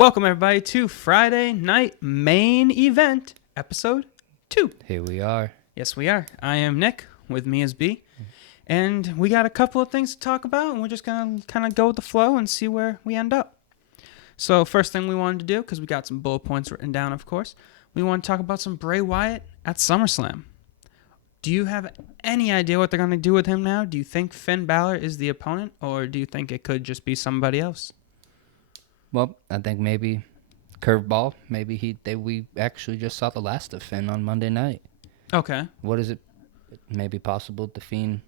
Welcome, everybody, to Friday Night Main Event, Episode 2. Here we are. Yes, we are. I am Nick. With me is B. And we got a couple of things to talk about, and we're just going to kind of go with the flow and see where we end up. So first thing we wanted to do, because we got some bullet points written down, of course, we want to talk about some Bray Wyatt at SummerSlam. Do you have any idea what they're going to do with him now? Do you think Finn Balor is the opponent, or do you think it could just be somebody else? Well, I think maybe curveball. Maybe we actually just saw the last of Finn on Monday night. Okay. What is it? Maybe possible the Fiend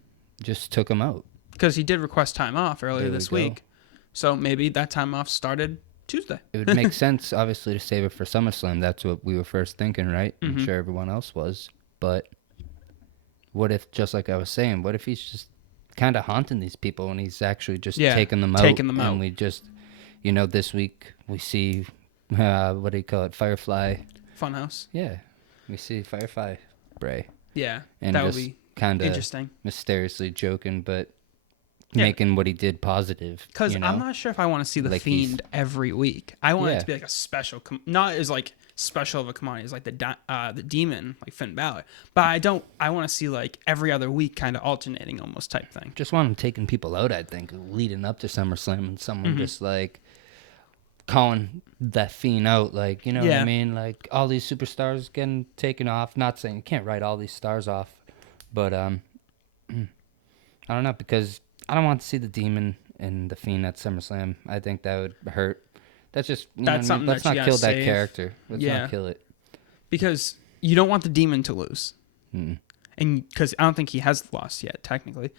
just took him out. Because he did request time off earlier this week. So maybe that time off started Tuesday. It would make sense, obviously, to save it for SummerSlam. That's what we were first thinking, right? Mm-hmm. I'm sure everyone else was. But what if, just like I was saying, what if he's just kind of haunting these people and he's actually just taking them out? And we just, this week we see, what do you call it, Firefly. Funhouse. Yeah. We see Firefly Bray. Yeah, and that would be kind of interesting. Mysteriously joking, but making what he did positive. Because I'm not sure if I want to see the Fiend every week. I want it to be like a special, not as like special of a commodity as like the demon, like Finn Balor. But I want to see like every other week kind of alternating almost type thing. Just want him taking people out, I think, leading up to SummerSlam and someone just like calling that Fiend out, like, you know what I mean? Like, all these superstars getting taken off. Not saying you can't write all these stars off, but I don't know, because I don't want to see the Demon and the Fiend at SummerSlam. I think that would hurt. That's just, that's something let's not kill that character. Let's not kill it. Because you don't want the Demon to lose. Mm. And because I don't think he has lost yet, technically.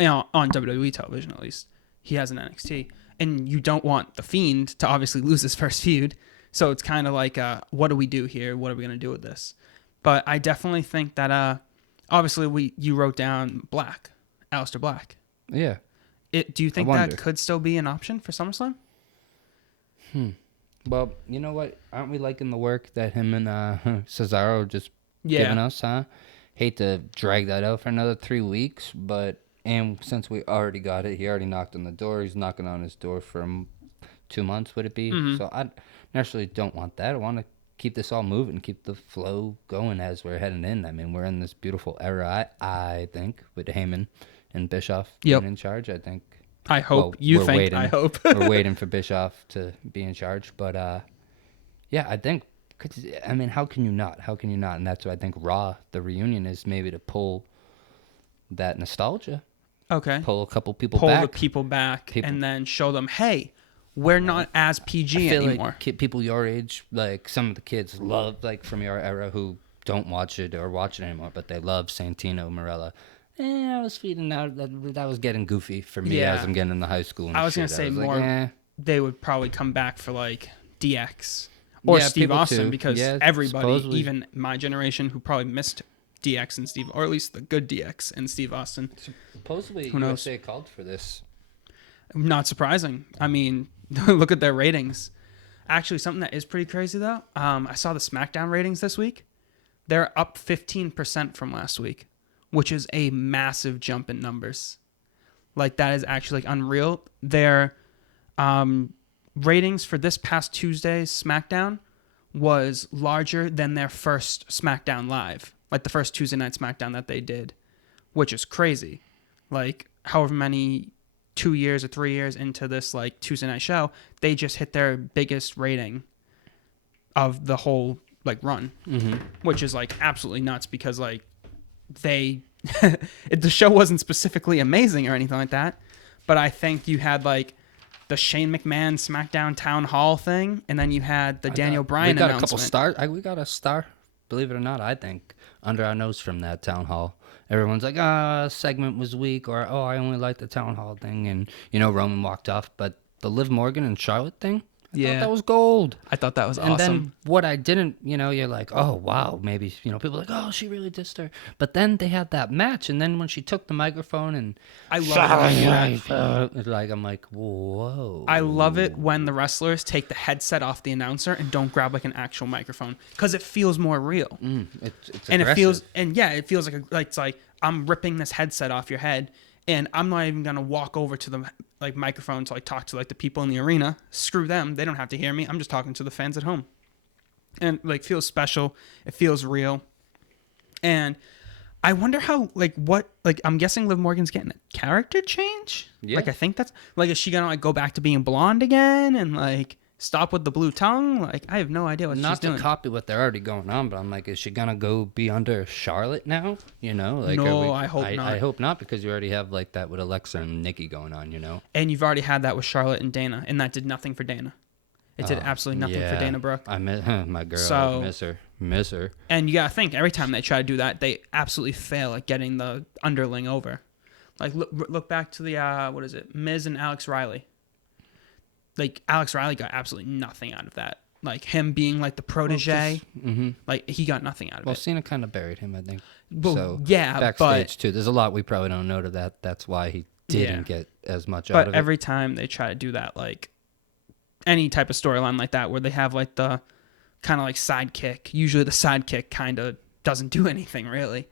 On WWE television, at least. He has an NXT. And you don't want the Fiend to obviously lose his first feud. So it's kind of like, what do we do here? What are we going to do with this? But I definitely think that, obviously, you wrote down Aleister Black. Yeah. Do you think that could still be an option for SummerSlam? Well, you know what? Aren't we liking the work that him and Cesaro just giving us, huh? Hate to drag that out for another 3 weeks, and since we already got it, he already knocked on the door. He's knocking on his door for 2 months, would it be? Mm-hmm. So I naturally don't want that. I want to keep this all moving, keep the flow going as we're heading in. I mean, we're in this beautiful era, I think, with Heyman and Bischoff being in charge. I think. I hope. I hope. We're waiting for Bischoff to be in charge. But, I think, how can you not? How can you not? And that's what I think Raw, the reunion, is maybe to pull that nostalgia. Okay. Pull a couple people back. Pull the people back and then show them, hey, we're not as PG anymore. Like people your age, like some of the kids love, like from your era, who don't watch it or watch it anymore, but they love Santino Marella. I was feeding out. That was getting goofy for me as I'm getting into high school. And I was going to say more, they would probably come back for like DX or Steve Austin, because everybody, supposedly, even my generation, who probably missed DX and Steve, or at least the good DX and Steve Austin. Supposedly, who knows? USA called for this. Not surprising. I mean, look at their ratings. Actually, something that is pretty crazy though. I saw the SmackDown ratings this week. They're up 15% from last week, which is a massive jump in numbers. Like, that is actually like unreal. Their ratings for this past Tuesday's SmackDown was larger than their first SmackDown Live. Like the first Tuesday night SmackDown that they did, which is crazy. Like, however many 2 years or 3 years into this like Tuesday night show, they just hit their biggest rating of the whole like run, which is like absolutely nuts, because like the show wasn't specifically amazing or anything like that, but I think you had like the Shane McMahon SmackDown Town Hall thing, and then you had the Daniel Bryan announcement. We got a couple stars. We got a star, believe it or not, I think, under our nose from that Town Hall. Everyone's like, segment was weak, or, I only like the Town Hall thing, and, Roman walked off. But the Liv Morgan and Charlotte thing, I thought that was gold. I thought that was awesome. And then what I didn't, you're like, oh, wow, maybe, people are like, oh, she really dissed her. But then they had that match, and then when she took the microphone and... I love it. Like, I'm like, whoa. I love it when the wrestlers take the headset off the announcer and don't grab like an actual microphone, because it feels more real. It's and aggressive. it feels like it's like I'm ripping this headset off your head, And I'm not even gonna walk over to the like microphone to like talk to like the people in the arena. Screw them. They don't have to hear me. I'm just talking to the fans at home. And like feels special. It feels real. And I wonder how like what like I'm guessing Liv Morgan's getting a character change. Yeah. Like I think that's like is she gonna like go back to being blonde again and like stop with the blue tongue? Like I have no idea what Not she's doing. to copy what they're already going on, but I'm like, is she gonna go be under Charlotte now? You know, like No, I hope not. I hope not, because you already have like that with Alexa and Nikki going on. You know, And you've already had that with Charlotte and Dana, and that did nothing for Dana. It did absolutely nothing for Dana Brooke. I miss my girl. So- miss her. And you gotta think every time they try to do that, they absolutely fail at getting the underling over. Like look back to the what is it, Miz and Alex Riley. Like Alex Riley got absolutely nothing out of that. Like him being like the protege, like he got nothing out of Well, it. Cena kind of buried him, I think. Well, so yeah, backstage too. There's a lot we probably don't know to that. That's why he didn't get as much out of But it. every time they try to do that, like any type of storyline like that, where they have like the kind of like sidekick, usually the sidekick kind of doesn't do anything really.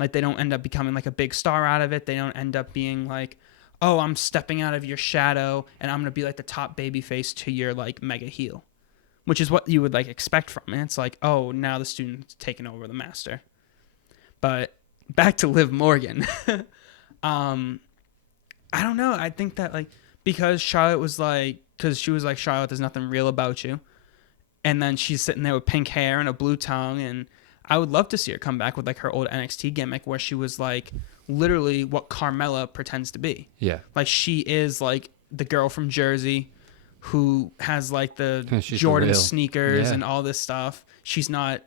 Like they don't end up becoming like a big star out of it. They don't end up being like, oh, I'm stepping out of your shadow and I'm gonna be like the top baby face to your like mega heel, which is what you would like expect from it. It's like, oh, now the student's taking over the master. But back to Liv Morgan. I don't know. I think that like because Charlotte was like, because she was like, Charlotte, there's nothing real about you. And then she's sitting there with pink hair and a blue tongue. And I would love to see her come back with like her old NXT gimmick where she was like literally what Carmella pretends to be. Yeah. Like she is like the girl from Jersey who has like the She's Jordan real. sneakers Yeah. and all this stuff. She's not,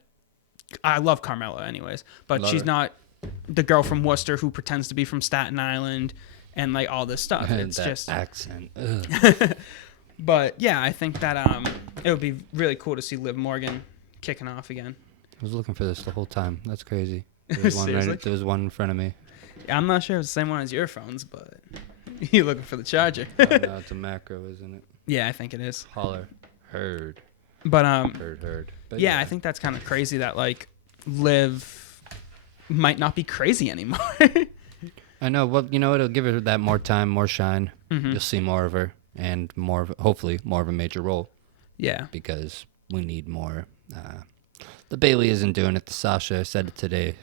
I love Carmella anyways, but Love she's her. not the girl from Worcester who pretends to be from Staten Island and like all this stuff. It's that just accent. Ugh. But yeah, I think that it would be really cool to see Liv Morgan kicking off again. I was looking for this the whole time. That's crazy. There was one Seriously? there was one in front of me. I'm not sure it's the same one as your phones, but you're looking for the charger. Oh, no, it's a macro, isn't it? Yeah, I think it is. Holler. Heard. But Heard. But yeah, I think that's kind of crazy that like Liv might not be crazy anymore. I know. Well, you know, it'll give her that more time, more shine. Mm-hmm. You'll see more of her, and hopefully more of a major role, Yeah. because we need more. The Bailey isn't doing it. The Sasha said it today.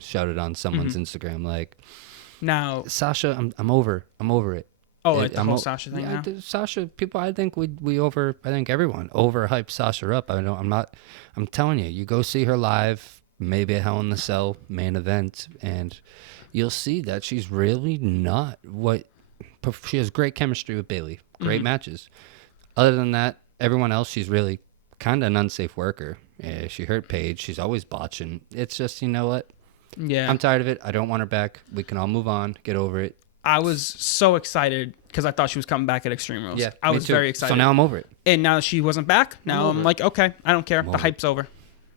Shouted on someone's Instagram like, Now, Sasha, I'm over it. oh, like the I'm whole o- Sasha thing yeah, now? Sasha, people, I think I think everyone overhyped Sasha up. I'm telling you, you go see her live, maybe at Hell in the Cell main event, and you'll see that she's really not she has great chemistry with Bailey, great matches. Other than that, everyone else, she's really kind of an unsafe worker. Yeah, she hurt Paige. She's always botching. It's just, you know what? Yeah. I'm tired of it. I don't want her back. We can all move on. Get over it. I was so excited because I thought she was coming back at Extreme Rules. Yeah, I me was too. very excited. So now I'm over it. And now that she wasn't back, now over I'm it. like, okay, I don't care. The over hype's over.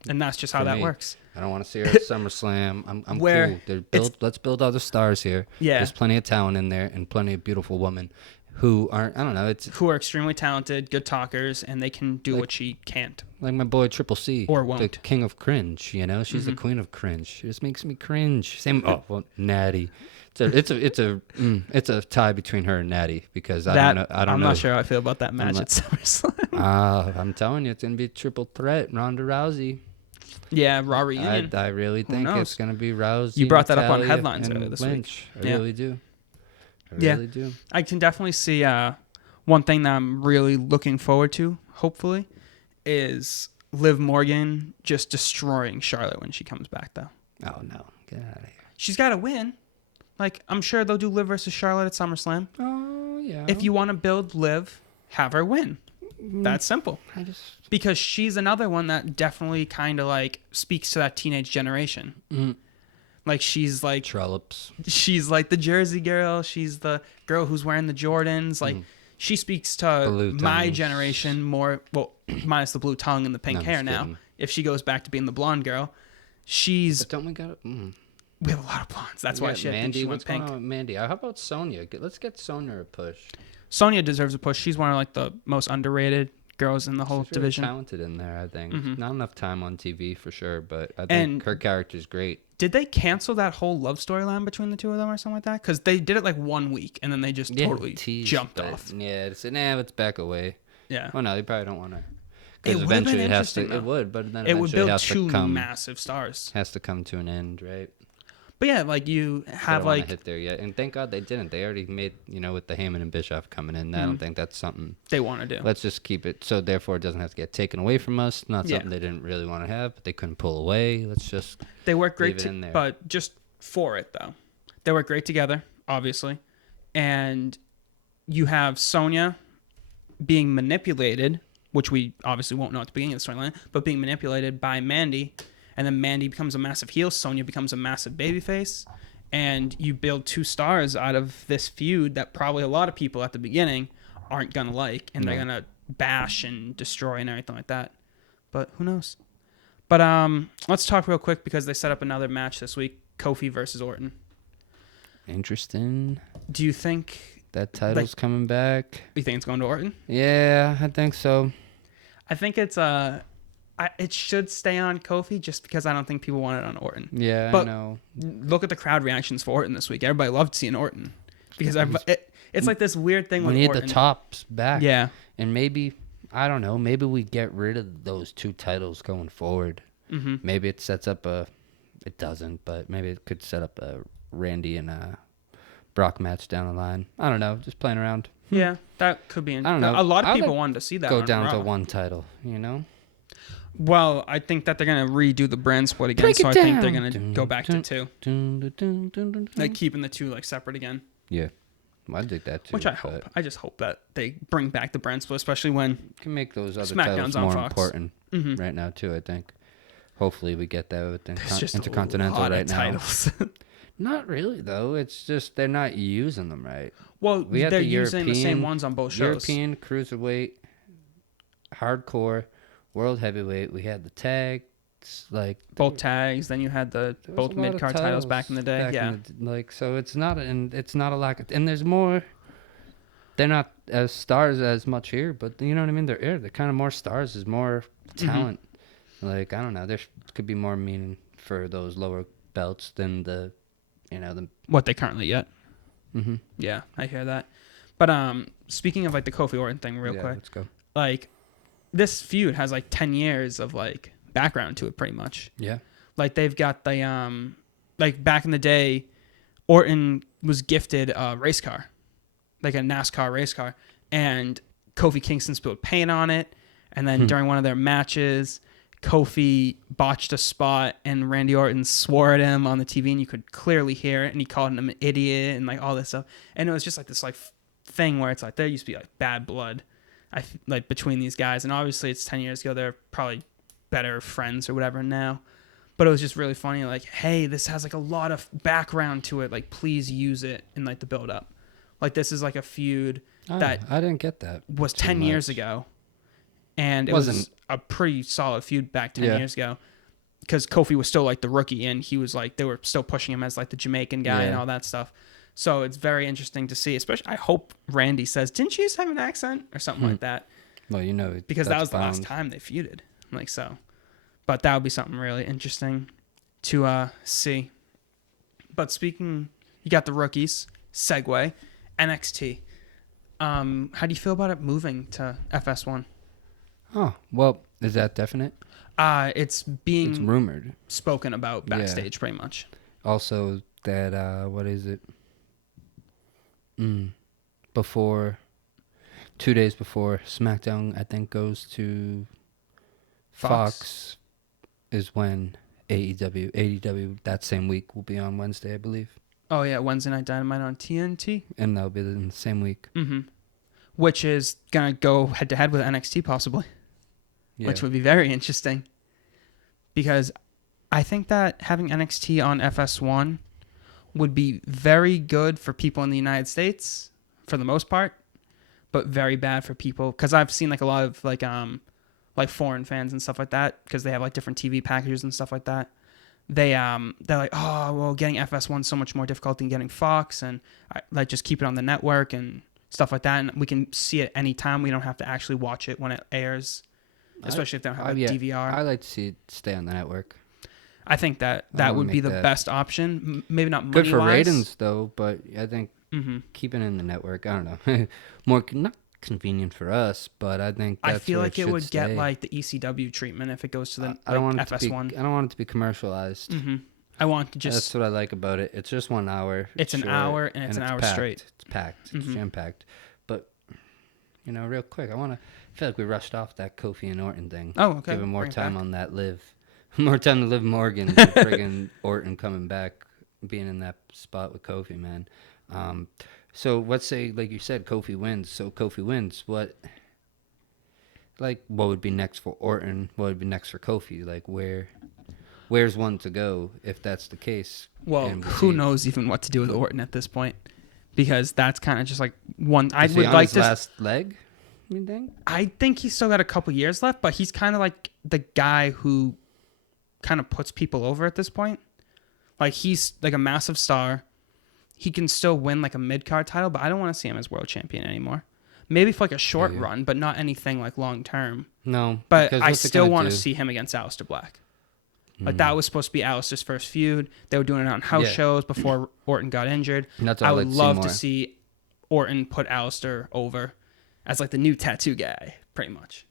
And that's just how For that me. works. I don't want to see her at SummerSlam. I'm Where cool. Let's build other stars here. Yeah. There's plenty of talent in there and plenty of beautiful women who aren't, I don't know, it's Who are extremely talented, good talkers, and they can do what she can't. like my boy Triple C. Or The won't. king of cringe, you know? She's the queen of cringe. She just makes me cringe. Same, Natty. It's a tie between her and Natty because I don't know. I'm not sure how I feel about that match not- at SummerSlam. I'm telling you, it's going to be a triple threat. Ronda Rousey. Yeah, Raw reunion. I really think knows? it's going to be Rousey. You brought that up on Natalya, headlines and earlier this Lynch. week. I Yeah. really do. Yeah. Really do. I can definitely see one thing that I'm really looking forward to, hopefully, is Liv Morgan just destroying Charlotte when she comes back, though. Oh, no. Get out of here. She's got to win. Like, I'm sure they'll do Liv versus Charlotte at SummerSlam. Oh, yeah. If you want to build Liv, have her win. That's simple. I just... Because she's another one that definitely kind of like speaks to that teenage generation. Like she's like Trollops. she's like the Jersey girl. She's the girl who's wearing the Jordans. Like she speaks to Blue my tongues. generation more. Well, minus the blue tongue and the pink No, I'm hair just now. kidding. If she goes back to being the blonde girl, she's But don't we got... we have a lot of blondes. That's why she I think she went What's going pink. on with Mandy? How about Sonya? Let's get Sonya a push. Sonya deserves a push. She's one of like the most underrated girls in the whole She's really division. talented in there, I think. Not enough time on TV for sure, but I think And her character's great. Did they cancel that whole love storyline between the two of them or something like that? Because they did it like 1 week and then they just totally jumped off. Yeah, it's let's back away. Yeah. Well, no, they probably don't want to. It would have been interesting, though. It would, but then it would build two massive stars. Has to come to an end, right? But yeah, like you have like hit there yet, and thank God they didn't. They already made with the Heyman and Bischoff coming in. I don't think that's something they want to do. Let's just keep it so therefore it doesn't have to get taken away from us. Not something they didn't really want to have, but they couldn't pull away. Let's just they work great but just for it though, they work great together, obviously, and you have Sonya being manipulated, which we obviously won't know at the beginning of the storyline, but being manipulated by Mandy. And then Mandy becomes a massive heel. Sonya becomes a massive babyface. And you build 2 stars out of this feud that probably a lot of people at the beginning aren't going to like. And they're going to bash and destroy and everything like that. But who knows? But let's talk real quick because they set up another match this week. Kofi versus Orton. Interesting. Do you think that title's coming back? You think it's going to Orton? Yeah, I think so. I think it's it should stay on Kofi just because I don't think people want it on Orton. Yeah, but I know. Look at the crowd reactions for Orton this week. Everybody loved seeing Orton because it's like this weird thing with Orton. We need the tops back. Yeah. And maybe, I don't know, maybe we get rid of those 2 titles going forward. Mm-hmm. Maybe it sets up it doesn't, but maybe it could set up a Randy and a Brock match down the line. I don't know, just playing around. Yeah, that could be. I don't know. A lot of people wanted to see that go down to 1 title, Well, I think that they're going to redo the brand split again, so I think they're going to go back to 2. Like keeping the 2 like separate again. Yeah. Well, I dig that too. Which I hope. I just hope that they bring back the brand split, especially when you can make those other SmackDown's titles more Fox. important right now too, I think. Hopefully we get that with the Intercontinental right now. Not really though. It's just they're not using them right. Well, they're using the same ones on both shows. European Cruiserweight, Hardcore, World Heavyweight. We had the tags, like both tags. Then you had both mid card titles back in the day. So it's not a lack of, and there's more. They're not as stars as much here, but you know what I mean. They're kind of more stars. There's more talent. Like I don't know. There could be more meaning for those lower belts than the what they currently get. Mm-hmm. Yeah, I hear that. But speaking of like the Kofi Orton thing, real quick. Let's go. Like this feud has like 10 years of like background to it, pretty much. Yeah. Like they've got the like back in the day, Orton was gifted a race car, like a NASCAR race car, and Kofi Kingston spilled paint on it, and then during one of their matches, Kofi botched a spot and Randy Orton swore at him on the TV and you could clearly hear it and he called him an idiot and like all this stuff. And it was just like this like thing where it's like there used to be like bad blood like between these guys. And obviously it's 10 years ago. They're probably better friends or whatever now. But it was just really funny. Like, hey, this has like a lot of background to it. Like, please use it in like the build up. Like this is like a feud that I didn't get that was 10 years ago. And it was a pretty solid feud back 10 years ago because Kofi was still like the rookie and he was like, they were still pushing him as like the Jamaican guy and all that stuff. So it's very interesting to see, especially I hope Randy says, didn't you used to have an accent or something like that? Well, because that was the last time they feuded. Like, so, but that would be something really interesting to see. But speaking, you got the rookies, segue, NXT. How do you feel about it moving to FS1? Oh, well, is that definite? It's rumored. Spoken about backstage pretty much. Also that, what is it? 2 days before SmackDown, I think, goes to Fox is when AEW that same week will be on Wednesday, I believe. Oh, yeah, Wednesday Night Dynamite on TNT. And that'll be in the same week. Mm-hmm. Which is going to go head-to-head with NXT, possibly. Yeah. Which would be very interesting. Because I think that having NXT on FS1 would be very good for people in the United States, for the most part, but very bad for people. Because I've seen like a lot of like foreign fans and stuff like that, because they have like different TV packages and stuff like that. They're like, oh, well, getting FS1 is so much more difficult than getting Fox, and like just keep it on the network and stuff like that, and we can see it anytime. We don't have to actually watch it when it airs, especially if they don't have a DVR. I like to see it stay on the network. I think that I would would be make the that best option. Maybe not good money for wise. ratings, though. But I think. But I think keeping it in the network, I don't know, more not convenient for us, but I think I that's feel where like it it should would get stay. like the ECW treatment if it goes to the I don't want it to be. FS1. I don't want it to be commercialized. I want to That's just. what I like about it. It's just 1 hour. It's an short, hour and it's an hour packed. straight. It's packed. It's jam packed. But real quick, I feel like we rushed off that Kofi and Orton thing. Oh, okay. Give him more Bring it time back. on that Liv. More time to Liv Morgan than friggin' Orton coming back, being in that spot with Kofi, man. So let's say, like you said, Kofi wins. So Kofi wins. What would be next for Orton? What would be next for Kofi? Like where's one to go if that's the case? Well, who knows even what to do with Orton at this point? Because that's kind of just like one. I Is would he on like his to. last leg. You think? I think he's still got a couple years left, but he's kind of like the guy who kind of puts people over at this point. Like he's like a massive star. He can still win like a mid-card title, but I don't want to see him as world champion anymore. Maybe for like a short run, but not anything like long term. No, but I still want to see him against Aleister Black. Like that was supposed to be Aleister's first feud. They were doing it on house shows before Orton got injured. I would love to see Orton put Aleister over as like the new tattoo guy, pretty much.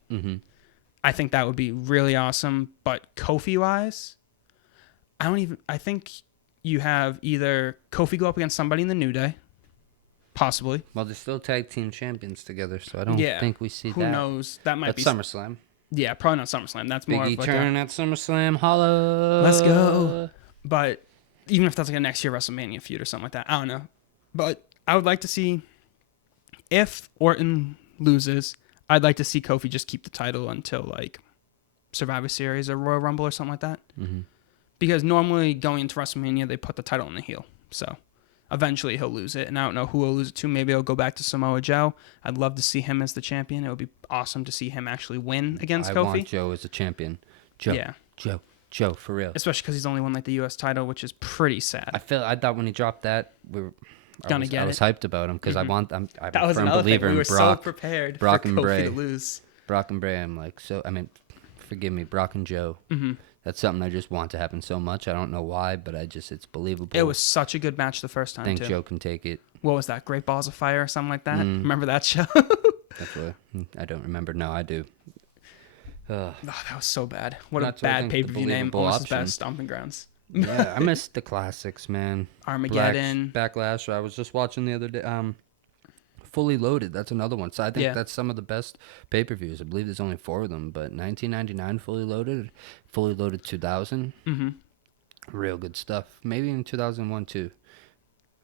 I think that would be really awesome. But Kofi-wise, I think you have either Kofi go up against somebody in the New Day, possibly. Well, they're still tag team champions together, so I don't think we see that. Who knows? That might be SummerSlam. Yeah, probably not SummerSlam. That's Big more E of like turn at SummerSlam. Holla. Let's go. But even if that's like a next year WrestleMania feud or something like that, I don't know. But I would like to see, if Orton loses, I'd like to see Kofi just keep the title until like Survivor Series or Royal Rumble or something like that. Because normally going into WrestleMania, they put the title on the heel. So eventually he'll lose it. And I don't know who he'll lose it to. Maybe he'll go back to Samoa Joe. I'd love to see him as the champion. It would be awesome to see him actually win against Kofi. I want Joe as a champion. Joe, for real. Especially because he's only won like the U.S. title, which is pretty sad. I thought when he dropped that, I was hyped about him because I'm a firm believer in Brock. So prepared Brock for and Kofi Bray. to lose. Brock and Bray, I'm like, forgive me, Brock and Joe. That's something I just want to happen so much. I don't know why, but it's believable. It was such a good match the first time, I think Joe can take it. What was that? Great Balls of Fire or something like that? Remember that show? That's what I don't remember. No, I do. Oh, that was so bad. What a bad pay-per-view name. Almost as bad as Stomping Grounds. Yeah, I missed the classics, man. Armageddon. Backlash. I was just watching the other day. Fully Loaded. That's another one. So I think that's some of the best pay-per-views. I believe there's only 4 of them, but 1999 Fully Loaded 2000. Real good stuff. Maybe in 2001 too.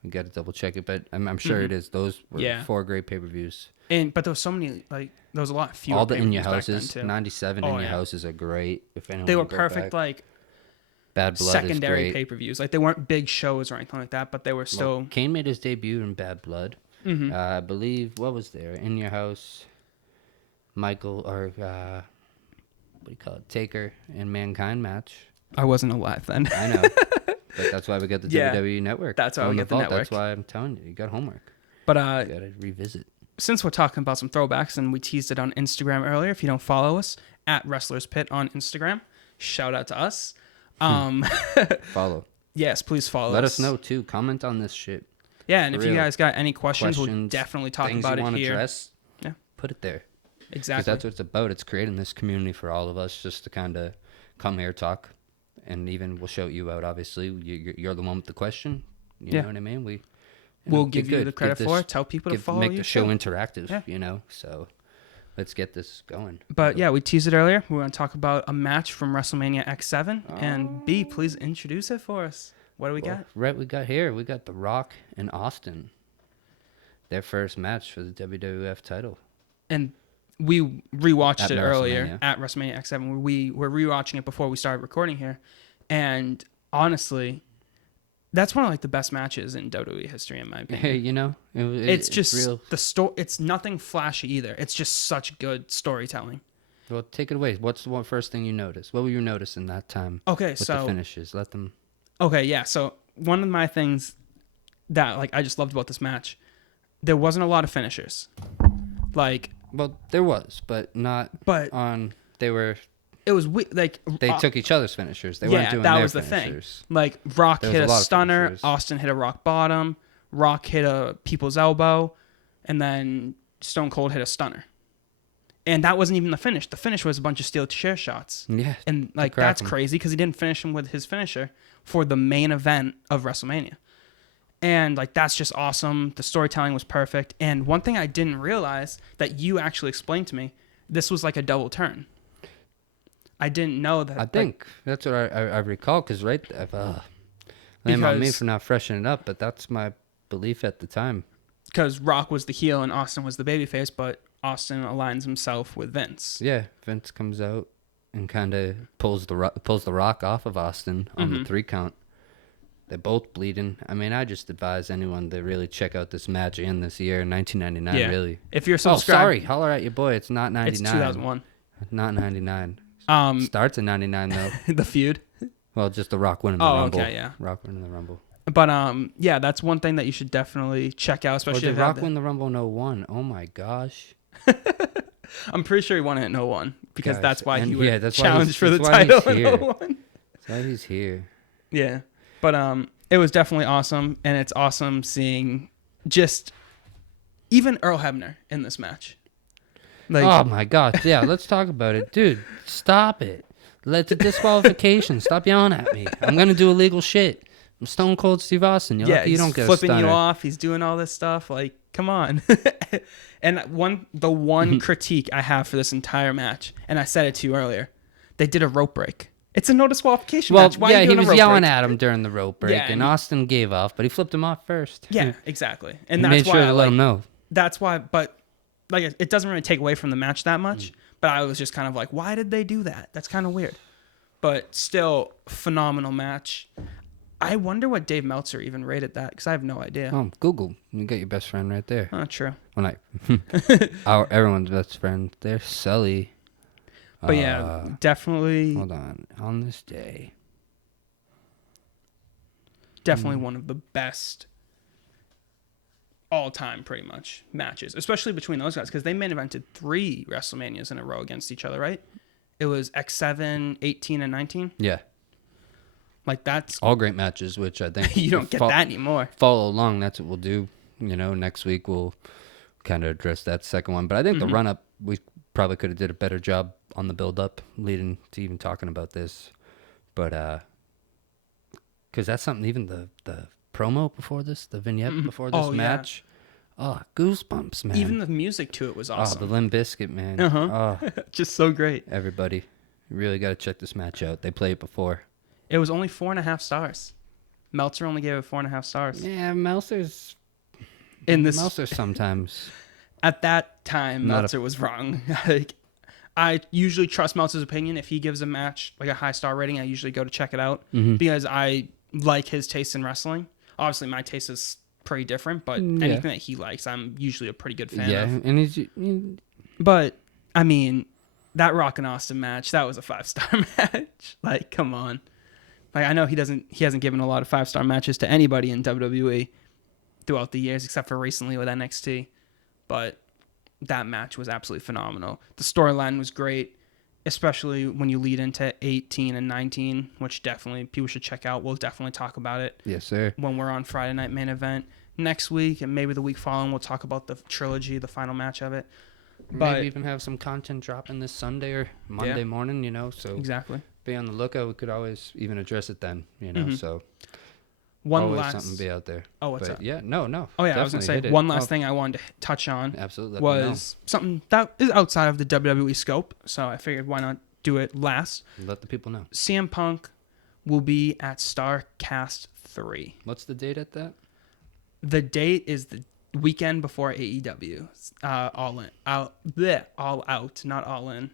We got to double check it, but I'm sure it is. Those were 4 great pay-per-views. But there was so many, like, there was a lot fewer. All the In Your Houses, 97 In Your Houses are great. If anyone they were perfect, like, Bad Blood secondary pay-per-views. Like, they weren't big shows or anything like that, but they were still. Well, Kane made his debut in Bad Blood. I believe, what was there? In Your House, Michael, or what do you call it? Taker and Mankind match. I wasn't alive then. I know. But that's why we got the WWE Network. That's why we get the network. That's why I'm telling you, you got homework. But you got to revisit. Since we're talking about some throwbacks, and we teased it on Instagram earlier, if you don't follow us, at Wrestlers Pit on Instagram, shout out to us. Follow. Yes, please follow us. Let us know, too. Comment on this shit. Yeah, and if you guys got any questions, we'll definitely talk about it here. Address, put it there. Exactly. Because that's what it's about. It's creating this community for all of us just to kind of come here, talk, and even we'll shout you out, obviously. You're the one with the question. You know what I mean? We'll give you the credit for it. Tell people to follow you. Make the show interactive, So let's get this going. But yeah, we teased it earlier. We're going to talk about a match from WrestleMania X7. And B, please introduce it for us. What do we got? Right, we got The Rock and Austin. Their first match for the WWF title. And we rewatched it earlier at WrestleMania X7. We were rewatching it before we started recording here. And honestly, that's one of like the best matches in WWE history, in my opinion. It's just real. The story. It's nothing flashy either. It's just such good storytelling. Well, take it away. What's the first thing you noticed? What were you noticing that time? Okay, with the finishes. Let them. Okay, yeah. So one of my things that like I just loved about this match, there wasn't a lot of finishers. Like, well, there was, but not. But they were. it was like They took each other's finishers. They yeah, weren't doing that their was the finishers. thing. Like Rock There was hit a a lot of stunner, finishers. Austin hit a rock bottom, Rock hit a people's elbow, and then Stone Cold hit a stunner. And that wasn't even the finish. The finish was a bunch of steel chair shots. Yeah. And like that's crazy because he didn't finish him with his finisher for the main event of WrestleMania. And like that's just awesome. The storytelling was perfect. And one thing I didn't realize that you actually explained to me, this was like a double turn. I didn't know that. I think that's what I recall, because blame on me for not freshening it up, but that's my belief at the time. Because Rock was the heel and Austin was the babyface, but Austin aligns himself with Vince. Yeah, Vince comes out and kind of pulls the Rock off of Austin on the 3 count. They're both bleeding. I mean, I just advise anyone to really check out this match in this year, 1999. Yeah. Really. If you're subscribed, sorry, holler at your boy. It's not 99. It's 2001. Not 99. Starts in 99 though. The feud. Well, just the Rock winning the Rumble. Okay, yeah. Rock winning the Rumble. But yeah, that's one thing that you should definitely check out, especially. Or did Rock win the Rumble in 01? Oh my gosh. I'm pretty sure he won it in 01 because that's why he was that's challenged for the title in 01. That's why he's here. Yeah. But it was definitely awesome, and it's awesome seeing just even Earl Hebner in this match. Like, oh my gosh. Yeah, let's talk about it. Dude, stop it. It's a disqualification. Stop yelling at me. I'm going to do illegal shit. I'm Stone Cold Steve Austin. You're lucky you don't get a flipping stunner. you off. He's doing all this stuff. Like, come on. And the one critique I have for this entire match, and I said it to you earlier, they did a rope break. It's a no disqualification match. Why are you doing he was a rope yelling break? at him during the rope break, and Austin gave off, but he flipped him off first. Yeah, exactly. And he that's made why sure I to let him know. That's why, but like it doesn't really take away from the match that much. But I was just kind of like, why did they do that? That's kind of weird. But still, phenomenal match. I wonder what Dave Meltzer even rated that, because I have no idea. Oh, Google. You got your best friend right there. Oh, true. Everyone's best friend. They're Sully. But yeah, definitely. Hold on this day. Definitely one of the best all-time, pretty much, matches, especially between those guys, because they main evented 3 WrestleManias in a row against each other, right? It was X7, 18, and 19. Yeah. Like, that's all great matches, which I think you don't get that anymore. Follow along. That's what we'll do. Next week we'll kind of address that second one. But I think the run-up, we probably could have did a better job on the build-up leading to even talking about this. But because that's something, even the promo before this, the vignette before this match. Oh, goosebumps, man. Even the music to it was awesome. Oh, the Limp Bizkit, man. Just so great. Everybody, you really got to check this match out. They played it before. It was only 4.5 stars. Meltzer only gave it 4.5 stars. Yeah, Meltzer's sometimes. At that time, Meltzer was wrong. Like, I usually trust Meltzer's opinion. If he gives a match like a high star rating, I usually go to check it out because I like his taste in wrestling. Obviously, my taste is pretty different, but anything that he likes, I'm usually a pretty good fan of. And but I mean, that Rock and Austin match, that was a 5-star match. Like, come on. Like, I know he hasn't given a lot of 5-star matches to anybody in WWE throughout the years, except for recently with NXT. But that match was absolutely phenomenal. The storyline was great, especially when you lead into 18 and 19, which definitely people should check out. We'll definitely talk about it. Yes, sir. When we're on Friday Night Main Event next week, and maybe the week following, we'll talk about the trilogy, the final match of it. But maybe even have some content dropping this Sunday or Monday morning, So exactly. Be on the lookout. We could always even address it then, So always something to be out there. Oh, what's up? Yeah, no. Oh, yeah, I was going to say one last thing I wanted to touch on. Absolutely. Was something that is outside of the WWE scope, so I figured why not do it last. Let the people know. CM Punk will be at StarCast 3. What's the date at that? The date is the weekend before AEW. All out, not all in.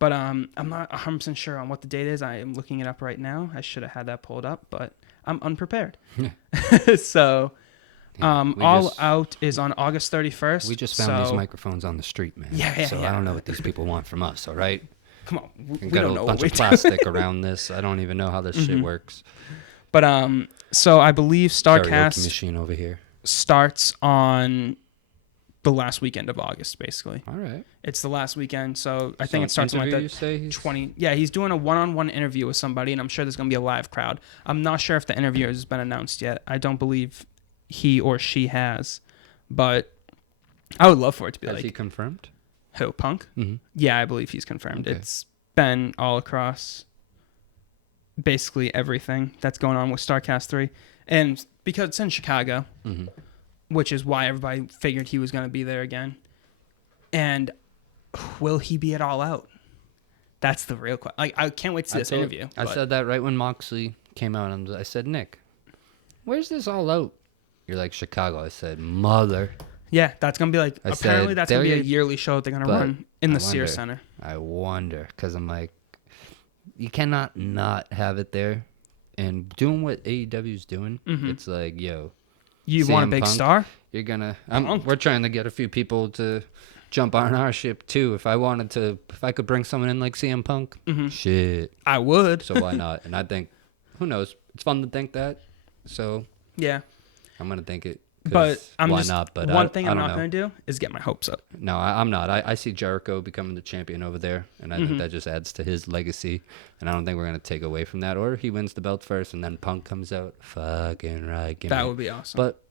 But I'm not 100% sure on what the date is. I am looking it up right now. I should have had that pulled up, but I'm unprepared. So, All Out is on August 31st. We just found these microphones on the street, man. So I don't know what these people want from us, all right? Come on. We got don't a know bunch of plastic around this. I don't even know how this shit works. But so I believe Karaoke StarCast machine over here starts on the last weekend of August, basically. All right. It's the last weekend, so I think it starts in like you say the 20. Yeah, he's doing a one-on-one interview with somebody, and I'm sure there's going to be a live crowd. I'm not sure if the interview has been announced yet. I don't believe he or she has, but I would love for it to be Has like... he confirmed? Who, Punk? Mm-hmm. Yeah, I believe he's confirmed. Okay. It's been all across basically everything that's going on with StarCast 3. And because it's in Chicago, Mm-hmm. which is why everybody figured he was going to be there again. And will he be at All Out? That's the real question. Like, I can't wait to see this interview. I said that right when Moxley came out. I said, Nick, where's this All Out? You're like, Chicago. I said, mother. Yeah, that's going to be like, apparently that's going to be a yearly show that they're going to run in the Sears Center. I wonder, because I'm like, you cannot not have it there. And doing what AEW's doing, it's like, yo. You want a big Punk, star? You're going to. We're trying to get a few people to jump on our ship, too. If I could bring someone in like CM Punk, shit. I would. So why not? And I think, who knows? It's fun to think that. So. Yeah. I'm going to think it. But why not? But one thing I'm not going to do is get my hopes up. No, I'm not. I see Jericho becoming the champion over there, and I think that just adds to his legacy. And I don't think we're going to take away from that. Or he wins the belt first, and then Punk comes out. Fucking right. That would be awesome. But,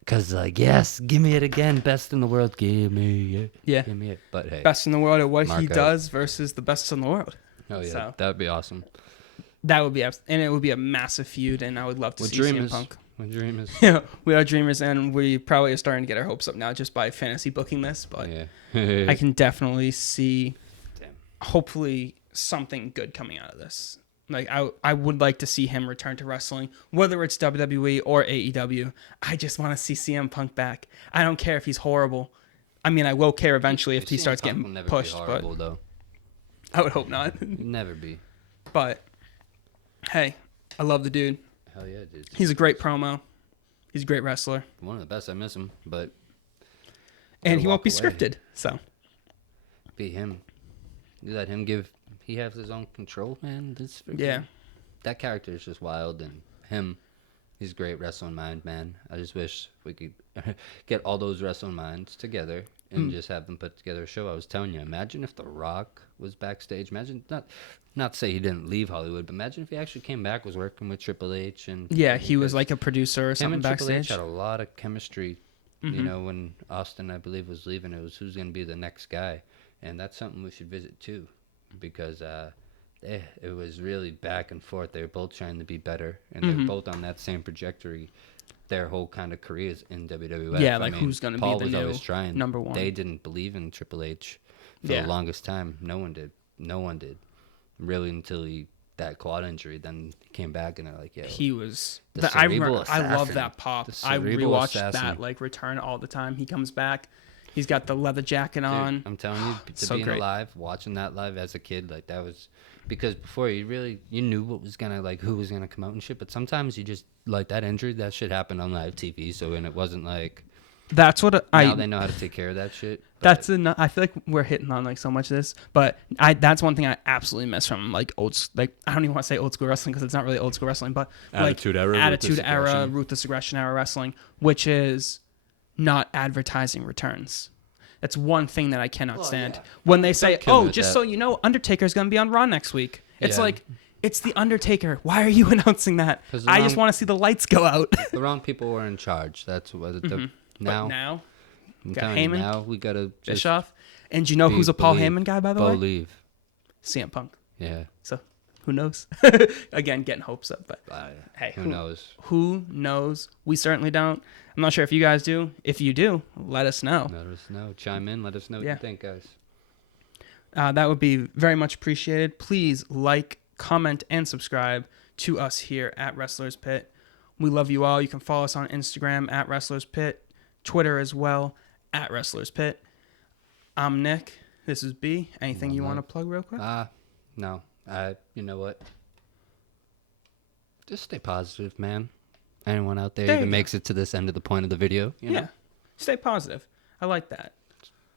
because, like, yes, give me it again. Best in the world. Give me it. Yeah. Give me it. But, hey. Best in the world at what he does versus the best in the world. Oh, yeah. So, that would be awesome. That would be, and it would be a massive feud, and I would love to see CM Punk. My dream is. Yeah, we are dreamers, and we probably are starting to get our hopes up now just by fantasy booking this. But yeah. I can definitely see, hopefully, something good coming out of this. Like I would like to see him return to wrestling, whether it's WWE or AEW. I just want to see CM Punk back. I don't care if he's horrible. I mean, I will care eventually if he starts getting pushed. Horrible, but though. I would hope not. Never be. But hey, I love the dude. Hell yeah, dude. He's a great promo. He's a great wrestler. One of the best. I miss him, but. And he won't be scripted, so. Be him. You let him give. He has his own control, man. Yeah. That character is just wild, and him, he's a great wrestling mind, man. I just wish we could get all those wrestling minds together and just have them put together a show. I was telling you, imagine if The Rock was backstage. Imagine not to say he didn't leave Hollywood, but imagine if he actually came back, was working with Triple H, and he was like a producer or something backstage. Triple H had a lot of chemistry. You know, when Austin, I believe, was leaving, it was who's going to be the next guy, and that's something we should visit too, because it was really back and forth. They were both trying to be better, and they're both on that same trajectory. Their whole kind of careers in WWF. Yeah, like who's going to be the new number one. They didn't believe in Triple H for the longest time. No one did. Really, until that quad injury. Then he came back, and they're like, yeah. He was. I love that pop. I rewatched that like return all the time. He comes back. He's got the leather jacket on. I'm telling you, being alive, watching that live as a kid, like that was because before you knew what was gonna who was gonna come out and shit. But sometimes you just like that injury, that shit happened on live TV. So and it wasn't like. That's what now they know how to take care of that shit. That's enough. I feel like we're hitting on like so much of this, but that's one thing I absolutely miss from like I don't even want to say old school wrestling because it's not really old school wrestling, but Attitude Era, Ruthless Aggression era wrestling, which is not advertising returns. That's one thing that I cannot stand. Yeah. When they say, so you know, Undertaker's going to be on Raw next week. It's like, it's The Undertaker. Why are you announcing that? I just want to see the lights go out. The wrong people were in charge. That's what now got Heyman. Now we got to Bischoff. And you know who's a Paul Heyman guy, by the way? CM Punk. Yeah. So who knows? Again, getting hopes up, but hey, who knows? Who knows? We certainly don't. I'm not sure if you guys do. If you do, let us know. Let us know. Chime in. Let us know what you think, guys. That would be very much appreciated. Please like, comment, and subscribe to us here at Wrestlers Pit. We love you all. You can follow us on Instagram at Wrestlers Pit, Twitter as well at Wrestlers Pit. I'm Nick. This is B. Anything you want to plug real quick? No. You know what? Just stay positive, man. Anyone out there even makes it to this end of the point of the video, you know? Stay positive. I like that.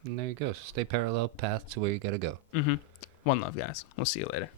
And there you go. Stay parallel path to where you got to go. One love, guys. We'll see you later.